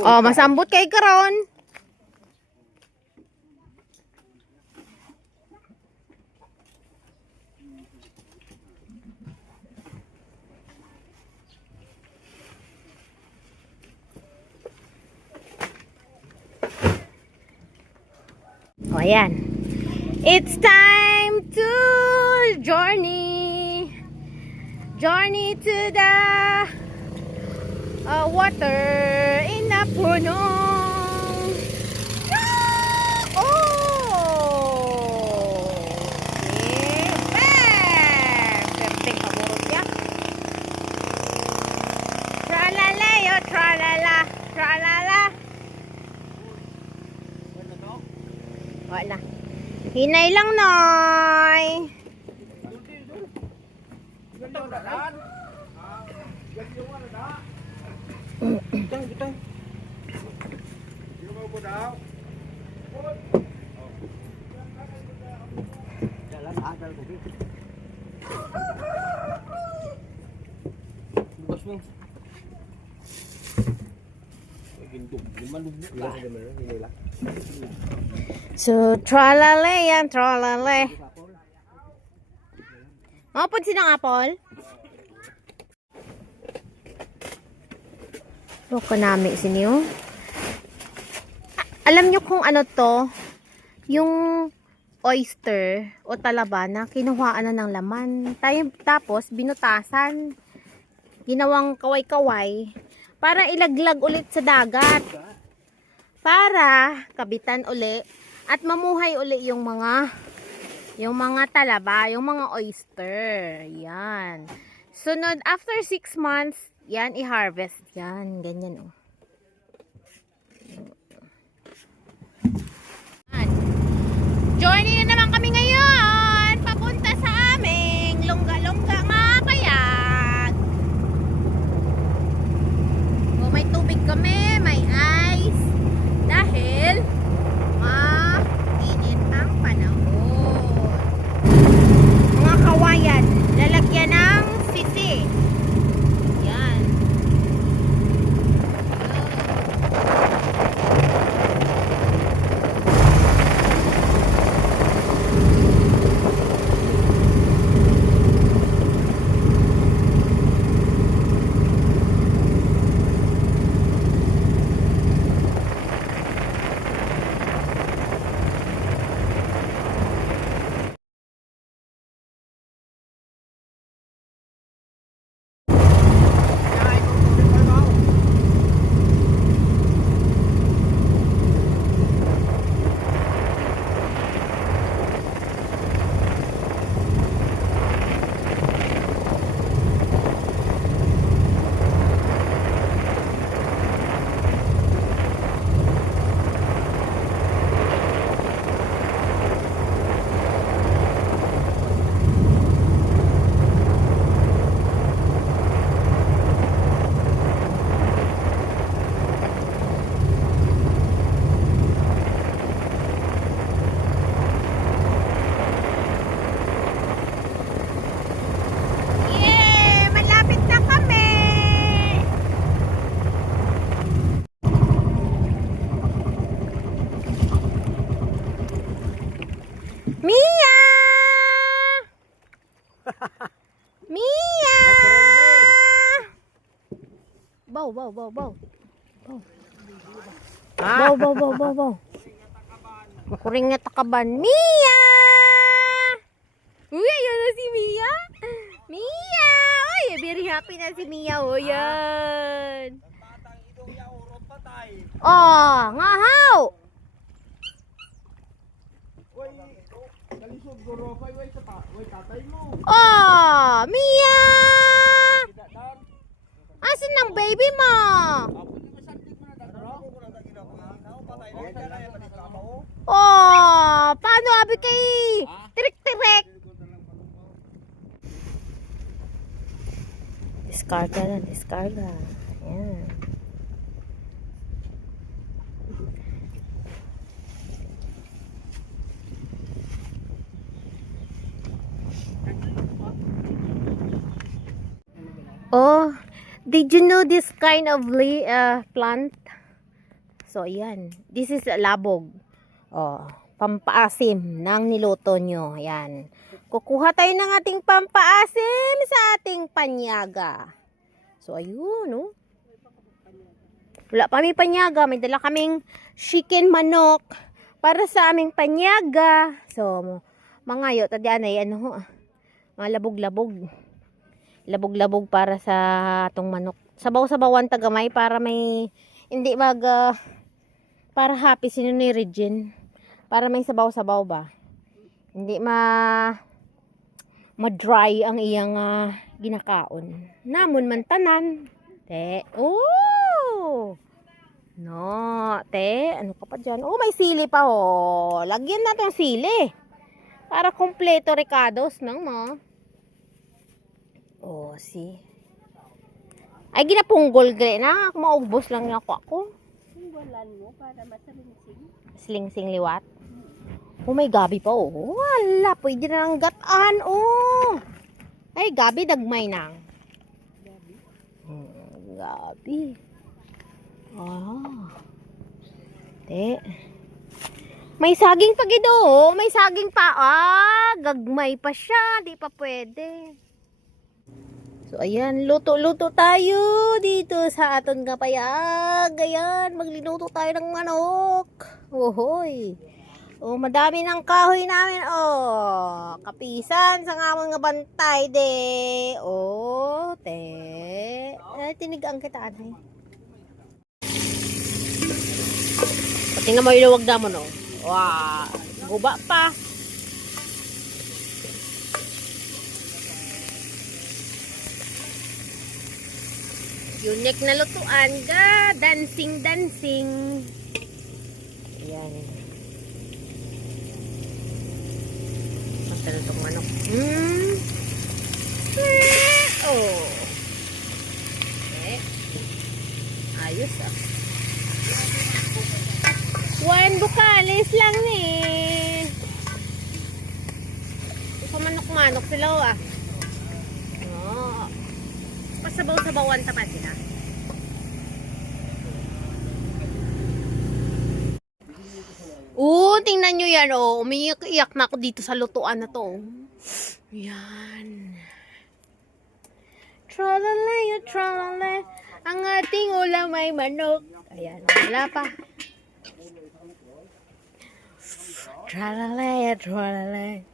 Oh, masambot kay karon. O, ayan. It's time to journey. Journey to the water in the punong. Oh! Okay. Bang! Perting paborot niya. Tralala yo, tralala. Tralala. Wala. Hinay lang, Noy. So, tralale yan, tralale. Mapun sinang apol? Loko namin sinyo. Alam nyo kung ano to? Yung oyster o talaba na kinuhaan na ng laman. Tapos, binutasan. Ginawang kaway-kaway para ilaglag ulit sa dagat. Para kabitan uli at mamuhay uli yung mga talaba, yung mga oyster. Yan. Sunod, after 6 months, yan, i-harvest. Yan, ganyan oh. Journey na naman kami ngayon papunta sa aming longga-longga nga payag. Oh, may tubig kami, may ice dahil mainit ang panahon. Mga kawayan, lalagyan ng sisi. Yan. Mia! Mia! Bow, bow, bow, bow. Bow, bow, bow, bow, bow. Kuring nga takaban. Mia! Uy, ayan na si Mia. Mia! Uy, very happy na si Mia. O, yan. Oh, nga how? Oh, Mia! Asan ang baby mo? Oh, paano abi kay tirik-tirik? Discarga na, discarga. Ayan. Oh, did you know this kind of plant? So, ayan. This is labog. Oh, pampaasim ng niluto nyo. Ayan. Kukuha tayo ng ating pampaasim sa ating panyaga. So, ayun, oh. Wala pa may panyaga. May dala kaming chicken manok para sa aming panyaga. So, mga yo, tadyan ay ano, mga labog-labog. Labog-labog para sa atong manok. Sabaw-sabawan tagamay para may hindi para happy sino ni Regine. Para may sabaw-sabaw ba. Hindi ma-dry ang iyang ginakaon. Namon man tanan. Te. Oh! No, te. Ano ka pa dyan? Oh, may sili pa oh. Lagyan natin sili. Para kompleto ricados nang mo. Oh, see. Ay, ginapunggol gre na. Maubos lang ako. Singgolan mo para masalinsing. Sling-sing liwat. Oh, may gabi pa oh. Wala, pwede na ng gataan oh. Ay, gabi dagmay nang. Gabi. Ah. Te. May saging pa gido oh. May saging pa. Gagmay pa siya. Di pa pwede. So, ayan, luto-luto tayo dito sa aton kapayag. Ayan, magliluto tayo ng manok. Ohoy. Oh, madami ng kahoy namin. Oh, kapisan sa nga mga bantay de. Oh, te. Ay, tinigang kita, anay. Tingnan mo yung luwag na mo, no? Wow, guba pa. Unique na lutuan ga. Dancing. Ayan. Basta na itong manok. Oh. Okay. Ayos ah. One bukalis lang eh. Manok-manok sila ah. Oh. Pasabaw-sabawan tapat sila. Tingnan nyo yan, oh. Umiiyak na ako dito sa lutuan na to. Yan. Tralalay, tralalay. Ang ating ulam ay manok. Ayan, wala pa. Tralalay, tralalay.